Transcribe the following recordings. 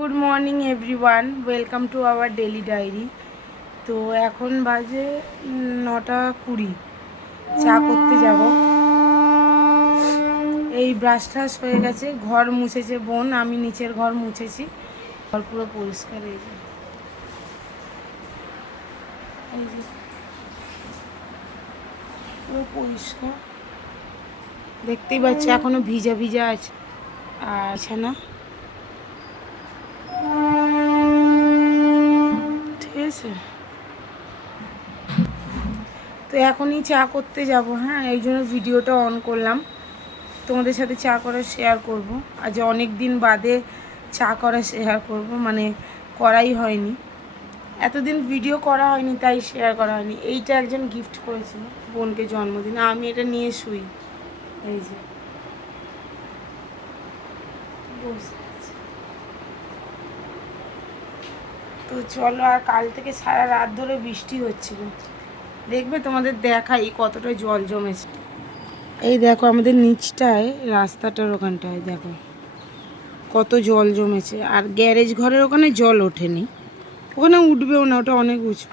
Good morning everyone, welcome to our daily diary. তো এখন বাজে নটা কুড়ি, চা করতে যাব। এই ব্রাশ ট্রাশ হয়ে গেছে, ঘর মুছেছে বোন, আমি নিচের ঘর মুছেছি। ঘর পুরো পরিষ্কার এই যে এই যে, পুরো পরিষ্কার। দেখতেই পাচ্ছি, এখনও ভিজা ভিজা আছে। আর বিছানা। তো এখনই চা করতে যাব হ্যাঁ? এই জন্য ভিডিওটা অন করলাম। তোমাদের সাথে চা করা শেয়ার করব। আজ অনেক দিন বাদে চা করা শেয়ার করব মানে করাই হয়নি। এতদিন ভিডিও করা হয়নি, তাই শেয়ার করা হয়নি। এইটা একজন গিফট করেছিল বোনকে জন্মদিন। আমি এটা নিয়ে শুই। এই যে। তো চলো, আর কাল থেকে সারা রাত ধরে বৃষ্টি হচ্ছিল দেখবে তোমাদের দেখাই কতটা জল জমেছে। এই দেখো আমাদের নিচটায়, রাস্তাটার ওখানটায় দেখো। কত জল জমেছে। আর গ্যারেজ ঘরের ওখানে জল ওঠেনি। ওখানে উঠবেও না, ওটা অনেক উঁচু।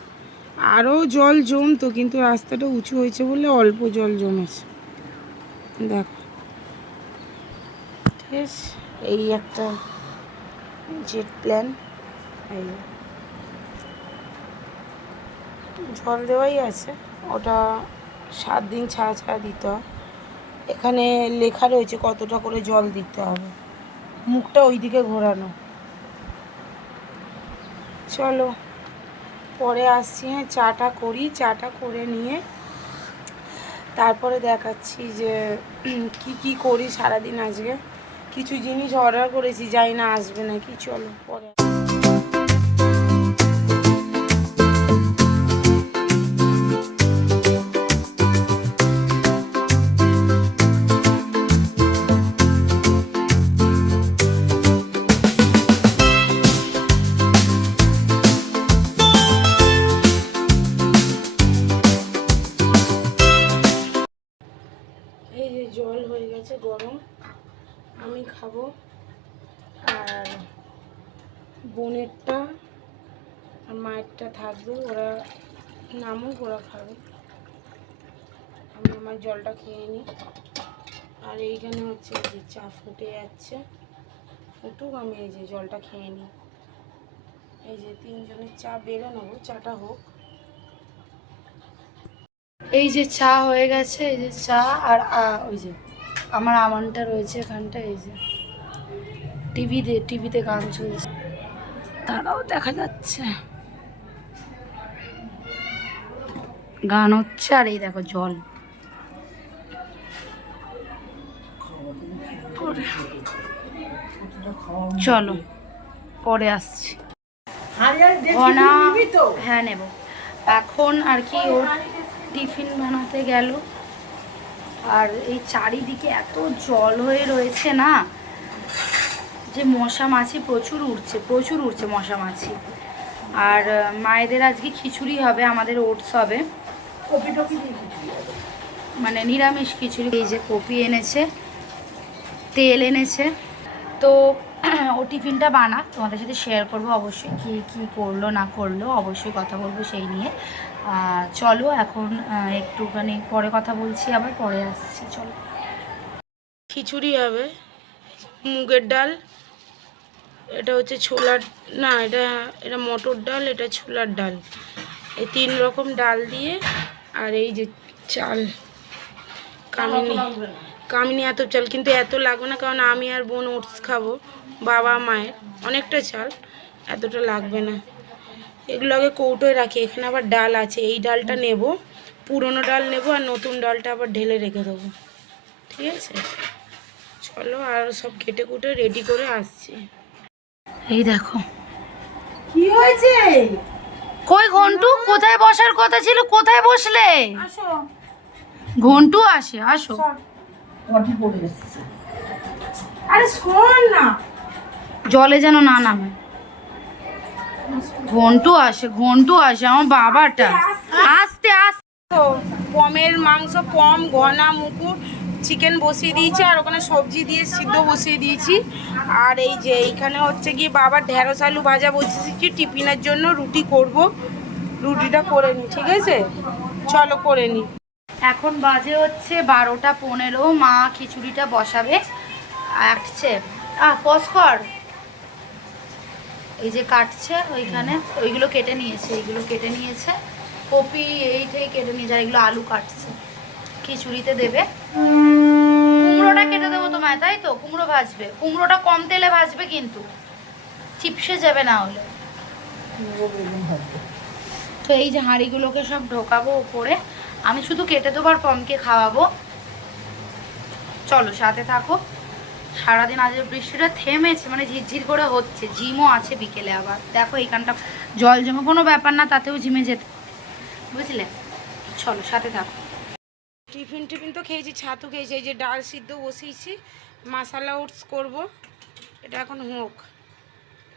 আরও জল জমতো, কিন্তু রাস্তাটা উঁচু হয়েছে বলে অল্প জল জমেছে। দেখো। ঠিক আছে? এই একটা জেট প্ল্যান এই। জল দেওয়াই আছে। ওটা সাত দিন ছাড়া ছাড়া দিতে হয়। এখানে লেখা রয়েছে কতটা করে জল দিতে হবে। মুখটা ওইদিকে ঘোরানো। চলো, পরে আসছি হ্যাঁ চাটা করি। চাটা করে নিয়ে তারপরে দেখাচ্ছি যে কি কি করি সারাদিন আজকে। কিছু জিনিস অর্ডার করেছি, যাই না আসবে নাকি। চলো, পরে বোনেরটা আর মায়েরটা থাকবে, ওরা নামুক, ওরা খাবে। আমি আমার জলটা খেয়ে নিই। আর এইখানে হচ্ছে যে চা ফুটে যাচ্ছে। ফুটুক, আমি এই যে জলটা খেয়ে নিই। এই যে তিনজনের চা বেড়ে নেব, চাটা হোক। এই যে চা হয়ে গেছে, এই যে চা আর ওই যে আমার আমানটা রয়েছে এখানটা এই যে। টিভিতে টিভিতে গান চলছে। তারাও দেখা যাচ্ছে। গান হচ্ছে আর এই দেখো জল। চলো পরে আসছি। হ্যাঁ নেব। এখন আর কি ওর টিফিন বানাতে গেল। আর এই চারিদিকে এত জল হয়ে রয়েছে না যে মশা মাছি প্রচুর উঠছে প্রচুর উঠছে মশা মাছি। আর মায়েদের আজকে খিচুড়ি হবে আমাদের ওটস হবে। কপি টপি মানে নিরামিষ খিচুড়ি। এই যে কপি এনেছে তেল এনেছে। তো ও টিফিনটা বানা তোমাদের সাথে শেয়ার করব অবশ্যই কি কি করল না করল অবশ্যই কথা বলব সেই নিয়ে। চলো এখন একটুখানি পরে কথা বলছি আবার পরে আসছি চলো। খিচুড়ি হবে মুগের ডাল এটা হচ্ছে ছোলার না এটা এটা মটর ডাল এটা ছোলার ডাল। এই তিন রকম ডাল দিয়ে আর এই যে চাল কামিনি। কামিনি এত চাল কিন্তু এত লাগবে না কারণ আমি আর বোন ওটস খাব বাবা মায়ের। অনেকটা চাল এতটা লাগবে না। এগুলো আগে কৌটোয় রাখি এখানে আবার ডাল আছে। এই ডালটা নেব পুরনো ডাল নেব আর নতুন ডালটা আবার ঢেলে রেখে দেবো। ঠিক আছে? চলো আর সব কেটে কুটে রেডি করে আসছি। এই দেখো। কি হয়েছে? কই ঘন্টু? কোথায় বসার কথা ছিল? কোথায় বসলে? আসো। ঘন্টু আসে আসো। আরে শোন না। জলে যেন না নামে। ঘন্টু আসে ঘন্টু আসে আমার বাবাটা। আস্তে আস্তে। পমের মাংস পম ঘনা মুকুর চিকেন বসিয়ে দিয়েছি, আর ওখানে সবজি দিয়ে সিদ্ধ বসিয়ে দিয়েছি। আর এই যে এইখানে হচ্ছে গিয়ে বাবার ঢেঁড়স আলু ভাজা বসিয়েছি টিফিনের জন্য রুটি করব। রুটিটা করে নিই ঠিক আছে? চলো করে নি। এখন বাজে হচ্ছে বারোটা পনেরো, মা খিচুড়িটা বসাবে। কাটছে। আহ পজ এই যে কাটছে, ওইখানে ওইগুলো কেটে নিয়েছে, এইগুলো কেটে নিয়েছে। কপি, এইটাই কেটে নিয়ে যায় এগুলো আলু কাটছে। খিচুড়িতে দেবে। কুমড়োটা কেটে দেবো তোমায়, তাই তো? কুমড়ো ভাজবে। কুমড়োটা কম তেলে ভাজবে কিন্তু। চিপসে যাবে না হলে। তো এই যে হাঁড়িগুলোকে সব ঢোকাবো ওপরে আমি শুধু কেটে দেবো আর পমকে খাওয়াবো। চলো, সাথে থাকো। সারাদিন আজ বৃষ্টিটা থেমেছে মানে ঝিরঝির করে হচ্ছে। জিমও আছে বিকেলে আবার। দেখো, এইখানটা জল জমে কোনো ব্যাপার না, তাতেও জিমে যেতে বুঝলে? চলো, সাথে থাকো। টিফিন টিফিন তো খেয়েছি ছাতু খেয়েছি এই যে ডাল সিদ্ধ বসিয়েছি মশালা ওটস করব এটা এখন হোক।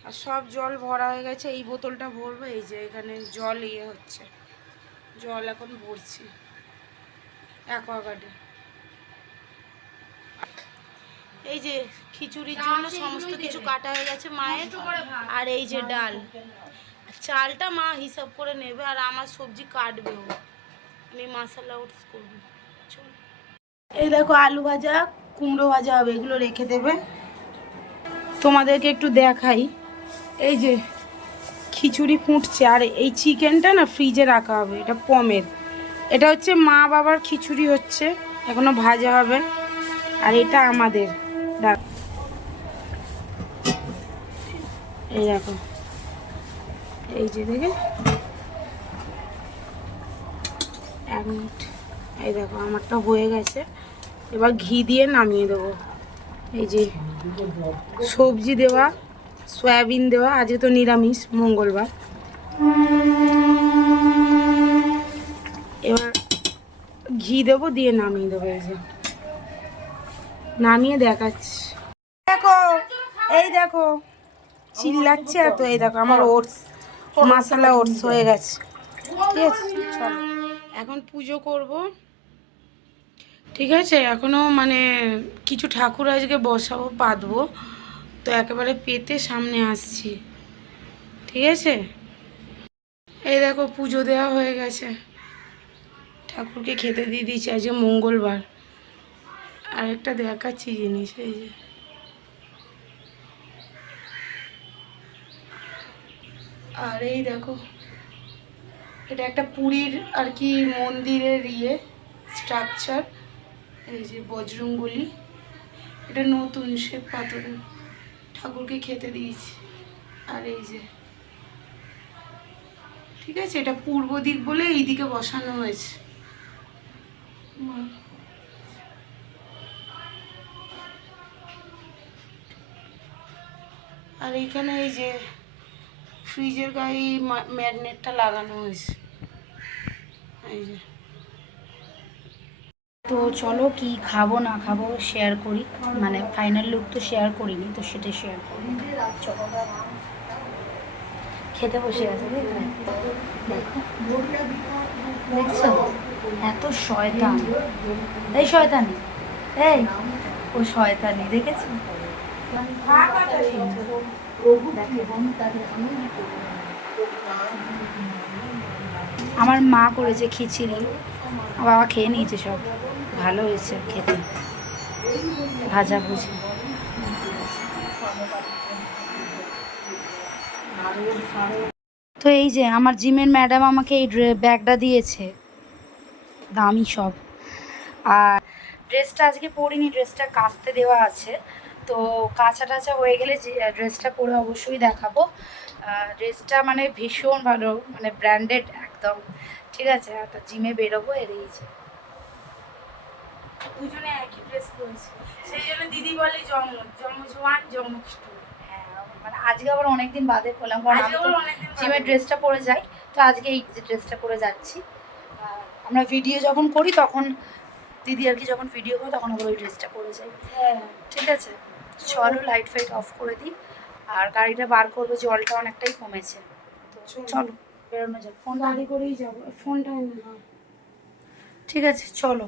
আর সব জল ভরা হয়ে গেছে এই বোতলটা ভরবো এই যে এখানে জল ইয়ে হচ্ছে জল এখন ভরছি অ্যাকোয়াগার্ডে। এই যে খিচুড়ির জন্য সমস্ত কিছু কাটা হয়ে গেছে মায়ের আর এই যে ডাল। চালটা মা হিসাব করে নেবে আর আমার সবজি কাটবেও আমি মশলা ওটস করব। এই দেখো আলু ভাজা, কুমড়ো ভাজা হবে, এগুলো রেখে দেবে। তোমাদেরকে একটু দেখাই। এই যে খিচুড়ি ফুটছে, আর এই চিকেনটা না ফ্রিজে রাখা হবে, এটা পমের। এটা হচ্ছে মা বাবার খিচুড়ি হচ্ছে, এখনও ভাজা হবে, আর এটা আমাদের। এই দেখো। এই যে দেখে। এক মিনিট। এই দেখো, আমারটা হয়ে গেছে। এবার ঘি দিয়ে নামিয়ে দেবো। এই যে সবজি দেওয়া, সয়াবিন দেওয়া, আজকে তো নিরামিষ, মঙ্গলবার। এবার ঘি দেবো, দিয়ে নামিয়ে দেবো এই যে। নামিয়ে দেখাচ্ছি। দেখো, এই দেখো, চিল্লাচ্ছে এত, এই দেখো, আমার ওটস, মশলা ওটস হয়ে গেছে। ঠিক আছে এখন পুজো করব। ঠিক আছে এখনও মানে কিছু ঠাকুর আজকে বসাবো, পাতবো। তো একেবারে পেতে সামনে আসছি। ঠিক আছে? এই দেখো, পুজো দেওয়া হয়ে গেছে। ঠাকুরকে খেতে দিয়ে দিয়েছি আজকে মঙ্গলবার। আরেকটা দেখাচ্ছি জিনিস, এই যে। আর এই দেখো, এটা একটা পুরীর আর কি মন্দিরের ইয়ে স্ট্রাকচার এই যে বজরঙ্গলি, এটা নতুন শ্বেত পাথরের ঠাকুরকে খেতে দিয়েছি। আর এই যে, ঠিক আছে, এটা পূর্ব দিক বলে এই দিকে বসানো হয়েছে। আর এইখানে এই যে ফ্রিজের গায়ে ম্যাগনেটটা লাগানো হয়েছে। এই যে তো চলো কি খাব না খাব শেয়ার করি। মানে ফাইনাল লুক তো শেয়ার করিনি, তো সেটা শেয়ার করি খেতে বসে আছে এত শয়তান। এই শয়তানি। এই, ও শয়তানি, দেখেছ? আমার মা করেছে খিচুড়ি। বাবা খেয়ে নিয়েছে সব। ভালো হয়েছে খেতে। ভাজা ভুজি। তো এই যে আমার জিমের ম্যাডাম আমাকে এই ব্যাগটা দিয়েছে। দামি সব। আর ড্রেসটা আজকে পরিনি, ড্রেসটা কাচতে দেওয়া আছে। তো কাঁচা টাচা হয়ে গেলে ড্রেসটা পরে অবশ্যই দেখাবো। ড্রেসটা মানে ভীষণ ভালো মানে ব্র্যান্ডেড একদম। ঠিক আছে তো জিমে বেরোবো যে। দুজনে একই ড্রেস পরেছে। সেই জন্য দিদি বলে জন্ম জন্ম ওয়ান জন্ম টু হ্যাঁ মানে আজকে আবার অনেকদিন বাদে করলাম কারণ আমি তো। জিমের ড্রেসটা পরে যাই তো আজকে এই যে ড্রেসটা পরে যাচ্ছি। আমরা ভিডিও যখন করি তখন দিদি আর কি যখন ভিডিও করি তখন আবার ওই ড্রেসটা পরে যাই। হ্যাঁ। ঠিক আছে? চলো লাইট ফাইট অফ করে দিই। আর গাড়িটা বার করব জলটা অনেকটাই কমেছে। তো চলো। বেরোনো যাক। ফোন গাড়ি করেই যাব। ফোনটা ঠিক আছে চলো।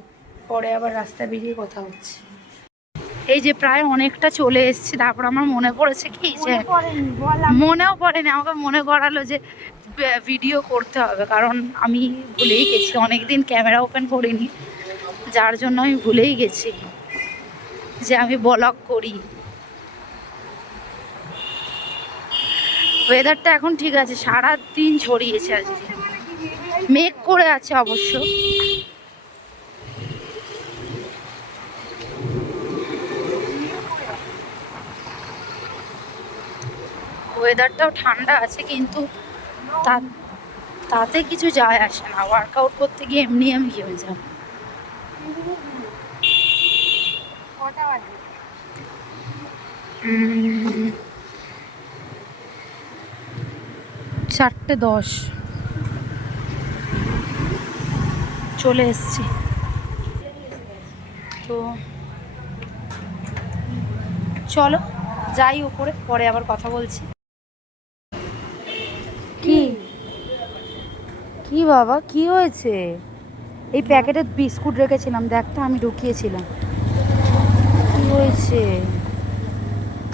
পরে আবার রাস্তা বেরিয়ে কথা হচ্ছে। এই যে প্রায় অনেকটা চলে এসেছি তারপর আমার মনে পড়েছে কি যে মনেও পড়েনি আমাকে মনে করালো যে ভিডিও করতে হবে কারণ আমি ভুলেই গেছি অনেক দিন ক্যামেরা ওপেন করিনি যার জন্য আমি ভুলেই গেছি যে আমি ব্লগ করি। ওয়েদারটা এখন ঠিক আছে সারা দিন ছড়িয়েছে আজকে। মেঘ করে আছে অবশ্য। ওয়েদারটাও ঠান্ডা আছে কিন্তু তা তাতে কিছু যায় আসে না। ওয়ার্কআউট করতে গিয়ে এমনি আমি ঘেমে যাব চারটে দশ। চলে এসছি। তো চলো যাই উপরে পরে আবার কথা বলছি। কি বাবা, কি হয়েছে? এই প্যাকেটে বিস্কুট রেখেছিলাম দেখটা আমি ঢুকিয়েছিলাম। কি হয়েছে?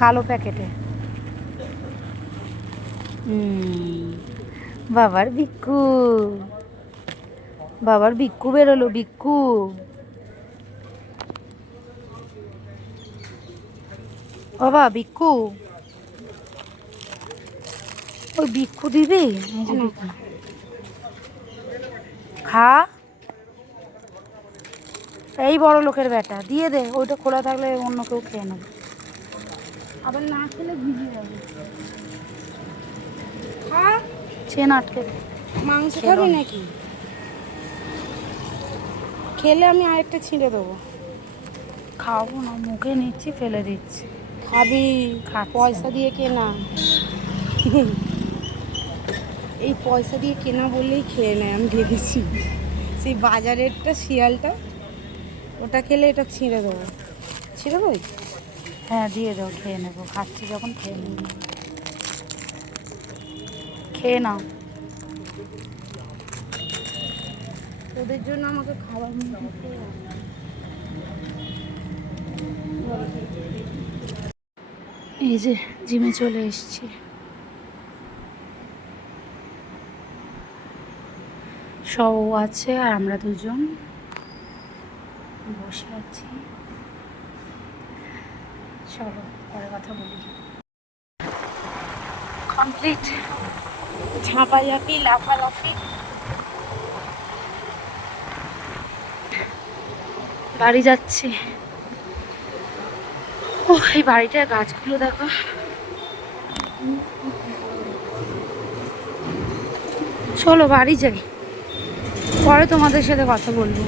কালো প্যাকেটে। বাবার বিক্কু বাবার বিক্কু বেরোলো বিক্কু বাবা বিক্কু ওই বিক্কু দিবি। খা। এই বড় লোকের বেটা দিয়ে দে ওইটা খোলা থাকলে অন্য কেউ খেয়ে নেবে। আবার না খেলে ভিজে যাবে। খা। চেন আটকে মাংস খাবি নাকি? খেলে আমি আরেকটা ছিঁড়ে দেবো। খাব না মুখে নিচ্ছি ফেলে দিচ্ছি। খাবি। পয়সা দিয়ে কেনা। এই পয়সা দিয়ে কেনা বললেই খেয়ে নেয় আমি দেখেছি সেই বাজারেরটা শিয়ালটা ওটা খেলে এটা ছিঁড়ে দেবো। ছিঁড়ে দেবো? হ্যাঁ দিয়ে দাও খেয়ে নেব খাচ্ছি যখন খেয়ে নেব। খেয়ে নাও। ওদের জন্য আমাকে খাবার। এই যে জিমে চলে এসেছি। ও আছে আর আমরা দুজন বসে আছি। চলো, পরে কথা বলি। কমপ্লিট ঝাঁপাঝাঁপি, লাফালাফি। বাড়ি যাচ্ছি। ও এই বাড়িটার গাছগুলো দেখো। চলো, বাড়ি যাই। পরে তোমাদের সাথে কথা বলব।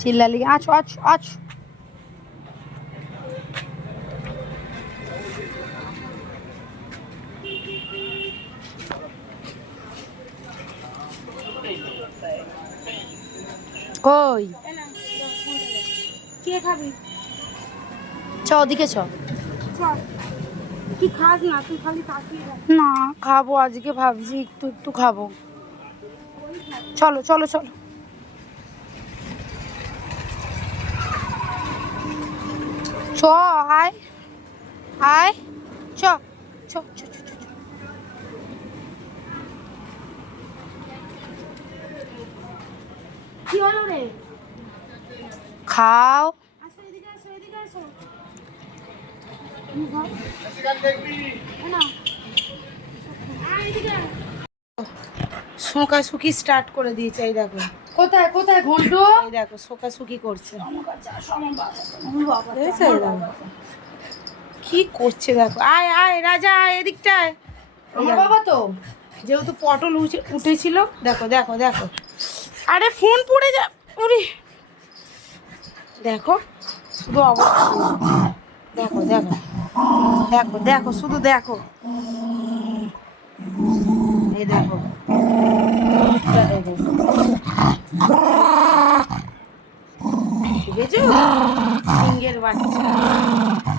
চিল্লালি আছো আছো আছো। কই? কে খাবি? চ ওদিকে চ। খাস না? তুই খালি তাকিয়ে না খাব আজকে ভাবছি একটু একটু খাব। চলো চলো চলো। চ আয় আয় চ চ চ চ, চ, চ। কি হলো রে? খাও। আসো এদিকে আসো এদিকে আসো। শোকাশুকি স্টার্ট করে দিয়েছে এই দেখো। কোথায় কোথায় ঘন্টু? এই দেখো শোকাশুকি করছে। কি করছে দেখো। আয় আয় রাজা আয় এদিকটায়। বাবা তো? যেহেতু পটল উঠে উঠেছিল দেখো দেখো দেখো। আরে ফোন পড়ে যা উরি। দেখো শুধু অবস্থা। দেখো দেখো। দেখো দেখো শুধু দেখো। এই দেখো। দেখেছ? সিংহের বাচ্চা।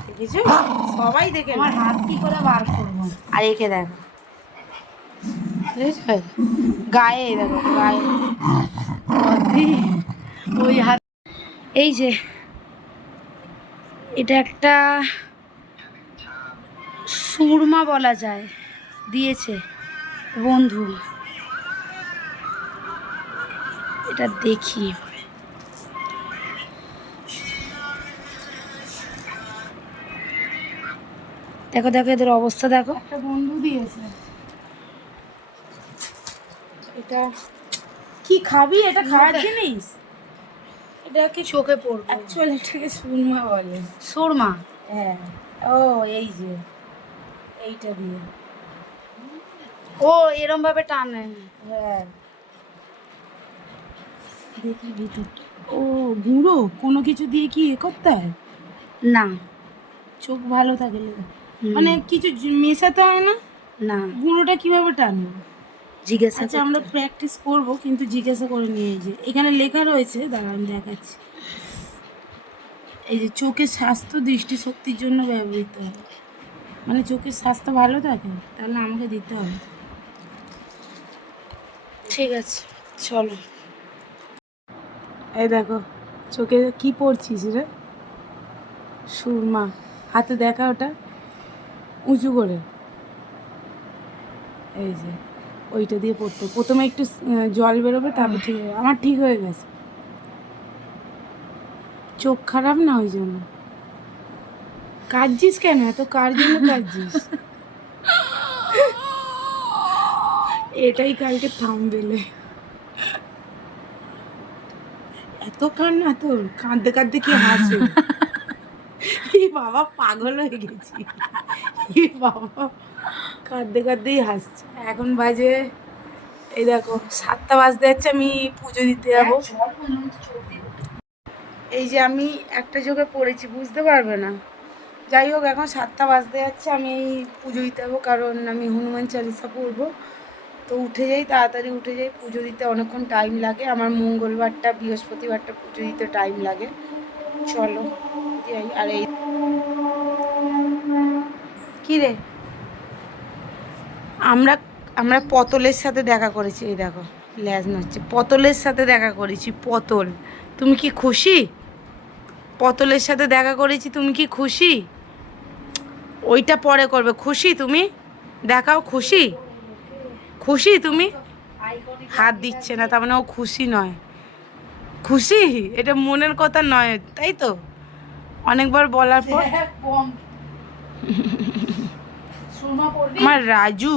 দেখেছ? সবাই দেখে আমার হাত কি করে বার করব? আর একে দেখো। গায়ে দেখো গায়ে। ওই হাত এই যে এটা একটা সুরমা বলা যায় দিয়েছে বন্ধু। এটা দেখি। দেখো দেখো এদের অবস্থা দেখো। একটা বন্ধু দিয়েছে। এটা কি খাবি? এটা খাওয়ার জিনিস? এটা কি চোখে পড়বে? অ্যাকচুয়ালি এটাকে সুরমা বলে। সুরমা? হ্যাঁ। ও এই যে। এইটা দিয়ে। ও এরম ভাবে টানে। হ্যাঁ। দেখি ভিতরটা ও গুঁড়ো কোনো কিছু দিয়ে কি এ করতে? হয় না। চোখ ভালো থাকলে মানে কিছু মেশাতে হয় না? না। গুঁড়োটা কীভাবে টানবো? জিজ্ঞাসা আচ্ছা আমরা প্র্যাকটিস করব কিন্তু জিজ্ঞাসা করে নিয়ে যে এখানে লেখা রয়েছে দাঁড়া আমি দেখাচ্ছি। এই যে চোখের স্বাস্থ্য দৃষ্টিশক্তির জন্য ব্যবহৃত হয়। মানে চোখের স্বাস্থ্য ভালো থাকে তাহলে আমাকে দিতে হবে। ঠিক আছে চলো। এই দেখো চোখে কি পড়ছিস রে? সুরমা হাতে দেখা ওটা উঁচু করে। এই যে ওইটা দিয়ে পড়তো। প্রথমে একটু জল বেরোবে তারপর ঠিক হয়ে আমার ঠিক হয়ে গেছে। চোখ খারাপ না ওই জন্য? কাঁদছিস কেন? এত কার জন্য কাঁদছিস? এটাই কালকে থামবেলে। এত কান্না তোর কাঁদতে কাঁদতে কি হাসে এ বাবা পাগল হয়ে গেছি। বাবা কাঁদতে কাঁদতেই হাসছে। এখন বাজে এই দেখো সাতটা বাজতে যাচ্ছে আমি পুজো দিতে যাব। এই যে আমি একটা চোখে পড়েছি বুঝতে পারবে না। যাই হোক, এখন সাতটা বাজতে যাচ্ছে, আমি এই পুজো দিতে যাব, কারণ আমি হনুমান চালিসা পড়ব। তো উঠে যাই, তাড়াতাড়ি উঠে যাই, পুজো দিতে অনেকক্ষণ টাইম লাগে। আমার মঙ্গলবারটা, বৃহস্পতিবারটা পুজো দিতে টাইম লাগে। চলো, যাই, আর এই কী রে আমরা আমরা পতলের সাথে দেখা করেছি, এই দেখো, ল্যাজ নচ্ছে পতলের সাথে দেখা করেছি, পতল। তুমি কি খুশি? পতলের সাথে দেখা করেছি, তুমি কি খুশি? ওইটা পরে করবে। খুশি তুমি? দেখাও খুশি? খুশি তুমি? হাত দিচ্ছে না, তার মানে ও খুশি নয়। খুশি? এটা মনের কথা নয়, তাই তো? অনেকবার বলার পর। আমার রাজু,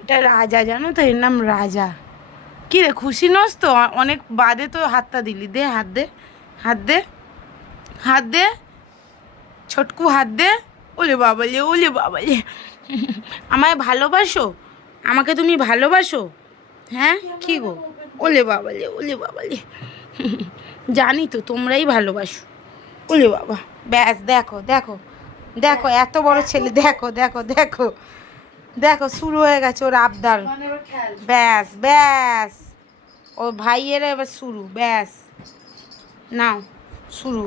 এটা রাজা, জানো তো? এর নাম রাজা। কি রে, খুশি নস তো? অনেক বাদে তো হাতটা দিলি। দে, হাত দে হাত দে হাত দে, ছোটকু, হাত দে। ওলে বাবালে ওলে বাবালে আমায় ভালোবাসো? আমাকে তুমি ভালোবাসো? হ্যাঁ? কি গো? ওলে বাবালে ওলে বাবালে জানি তো তোমরাই ভালোবাসো। ওলে বাবা। ব্যাস, দেখো দেখো দেখো, এত বড় ছেলে, দেখো দেখো দেখো। দেখো, শুরু হয়ে গেছে ওর আবদার। ব্যাস ব্যাস। ও ভাইয়ের এবার শুরু, ব্যাস। নাও, শুরু।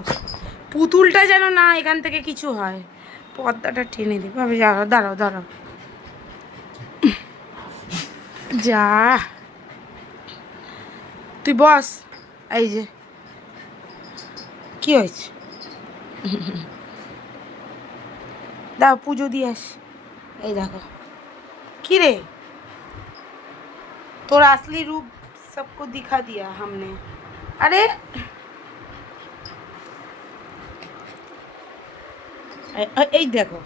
পুতুলটা যেন না এখান থেকে কিছু হয়। পর্দাটা টেনে দিই ভাবে দাঁড়াও দাঁড়াও দাঁড়াও যা তুই বস এই যে কি হয়েছে দাও পুজো দিয়ে আস এই দেখো কি রে তোর असली रूप सबको दिखा दिया हमने अरे এই দেখো।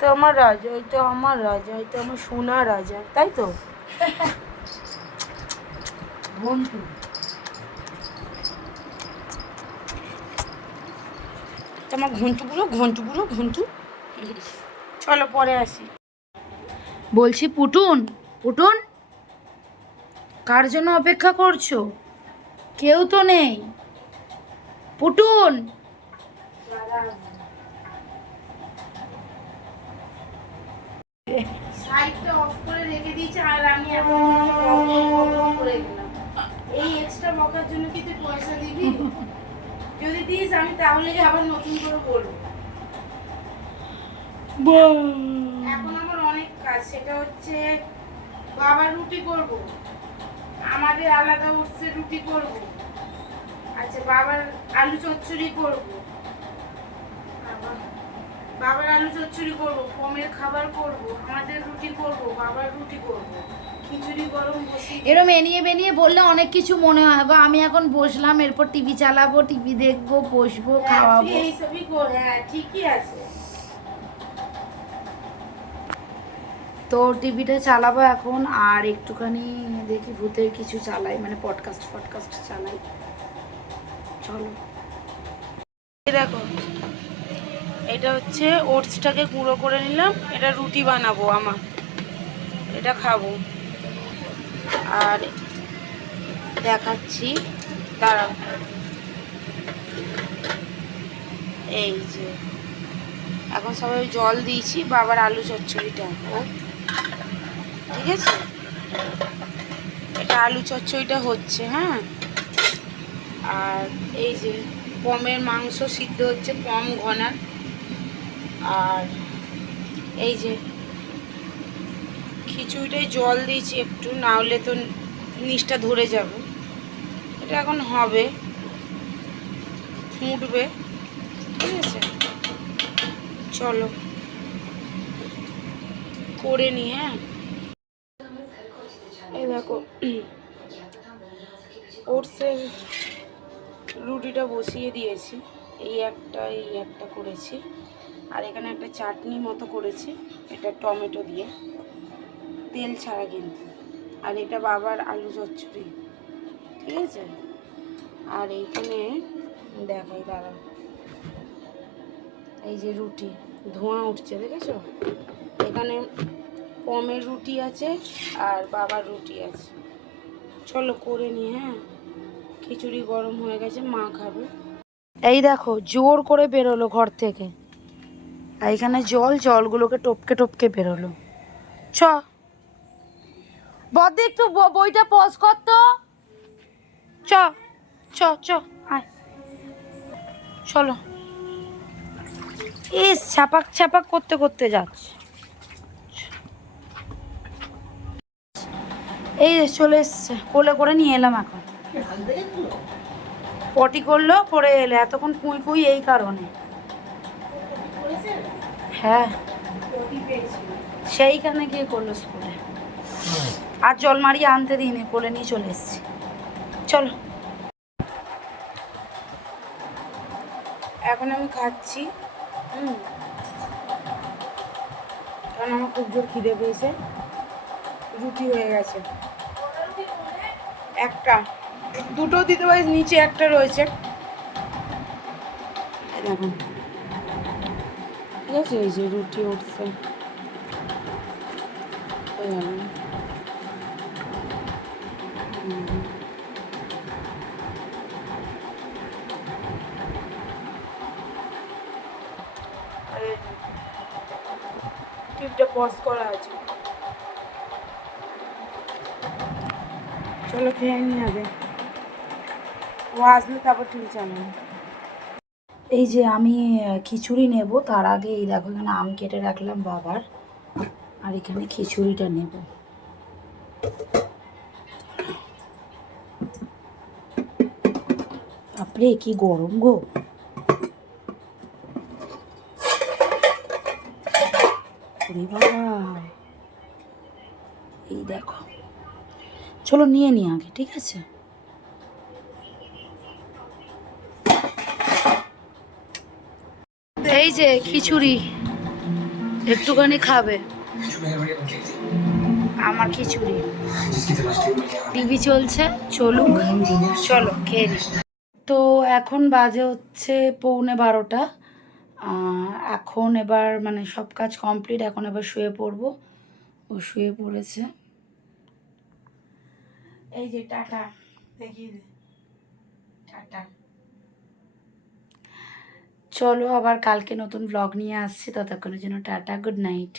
তো আমার রাজা, এই তো আমার রাজা, এই তো আমার সোনা রাজা, তাই তো? বন্ধু। আমার ঘন্টু পুরো ঘন্টু পুরো ঘন্টু। চলো পরে আসি। বলছি, পুটুন পুটুন, কার জন্য অপেক্ষা করছ? কেউ তো নেই। পুটুন। সাইডটা অফ করে রেখে আর আমি করে এই এক্সট্রা জন্য কি তুই পয়সা দিবি? যদি দিস, আমি তাহলে আবার নতুন করে বলব। এখন আমার অনেক কাজ, সেটা হচ্ছে বাবার রুটি করব। আমাদের আলাদা উঠছে রুটি করব। বাবার আলু চচ্চড়ি করব। বাবার আলু চচ্চড়ি করব কমের খাবার করব আমাদের রুটি করব বাবার রুটি করব এরম এনিয়ে বেনিয়ে বললে অনেক কিছু মনে হয়। গো আমি এখন বসলাম এরপর টিভি চালাবো টিভি দেখব বসবো খাওয়াবো। এইসবই হ্যাঁ ঠিকই আছে। তো টিভিটা চালাবো এখন আর একটুখানি দেখি ভূতের কিছু চালাই মানে পডকাস্ট ফডকাস্ট চালাই। চলো। দেখো, এটা হচ্ছে ওটসটাকে গুঁড়ো করে নিলাম, এটা রুটি বানাবো আমার, এটা খাব। আর দেখাচ্ছি, দাঁড়াও। এই যে, এখন সবাই জল দিয়েছি, বাবার আলু চচ্চড়িটা, ও। ঠিক আছে? এটা আলু চচ্চড়িটা হচ্ছে হ্যাঁ? আর এই যে পমের মাংস সিদ্ধ হচ্ছে, পম ঘনার আর এই যে খিচুড়িটাই জল দিয়েছি একটু, না হলে তো নিচটা ধরে যাবে। এটা এখন হবে, ফুটবে, ঠিক আছে? চলো, করে নি হ্যাঁ? এই দেখো, ওটসের রুটিটা বসিয়ে দিয়েছি। এই একটা এই একটা করেছি। আর এখানে একটা চাটনি মতো করেছি, এটা টমেটো দিয়ে। তেল ছাড়া কিন্তু। আর এটা বাবার আলু চচ্চড়ি। ঠিক আছে? আর এইখানে, দেখাই দাঁড়া এই যে রুটি, ধোঁয়া উঠছে, দেখেছ? এখানে পমের রুটি আছে আর বাবার রুটি আছে। চলো করে নি হ্যাঁ? খিচুড়ি গরম হয়ে গেছে, মা খাবে। এই দেখো, জোর করে বেরোলো ঘর থেকে। এখানে জল, জলগুলোকে টপকে টপকে বেরোলো। চ বদি একটু বইটা পজ কর তো। চ চ চ, আয়। চলো। ইস ছাপাক ছাপাক করতে করতে যাচ্ছে। এই চলে এসছে, কোলে করে নিয়ে এলাম এখন। পটি করল, পরে এলে। এতক্ষণ কুই কুই এই কারণে। হ্যাঁ। সেইখানে গিয়ে করল স্কুলে আর জল মারিয়ে আনতে দিইনি, কোলে নিয়ে চলে এসছি। চলো। এখন আমি খাচ্ছি। হুম। কারণ আমার খুব জোর খিদে পেয়েছে। রুটি হয়ে গেছে। একটা। দুটো দিতে পারিস নিচে একটা রয়েছে। দেখুন ঠিক আছে এই যে রুটি উঠছে। টিপটা পজ করা আছে। চলো খেয়ে নি আগে। তারপর এই যে আমি খিচুড়ি নেব, তার আগে এই দেখো এখানে আম কেটে রাখলাম বাবার, আর এখানে খিচুড়িটা নেব। বাপরে, কি গরম গো। বাবা। এই দেখো। চলো নিয়ে নি আগে, ঠিক আছে? এই যে খিচুড়ি, একটুখানি খাবে। আমার খিচুড়ি। টিভি চলছে, চলুক, চলো, খেয়ে তো এখন বাজে হচ্ছে পৌনে বারোটা। এখন এবার মানে সব কাজ কমপ্লিট, এখন এবার শুয়ে পড়ব। ও শুয়ে পড়েছে। এই যে টাটা, দেখিয়ে দে টাটা চলো আবার কালকে নতুন ব্লগ নিয়ে আসছি ততক্ষণের জন্য টাটা গুড নাইট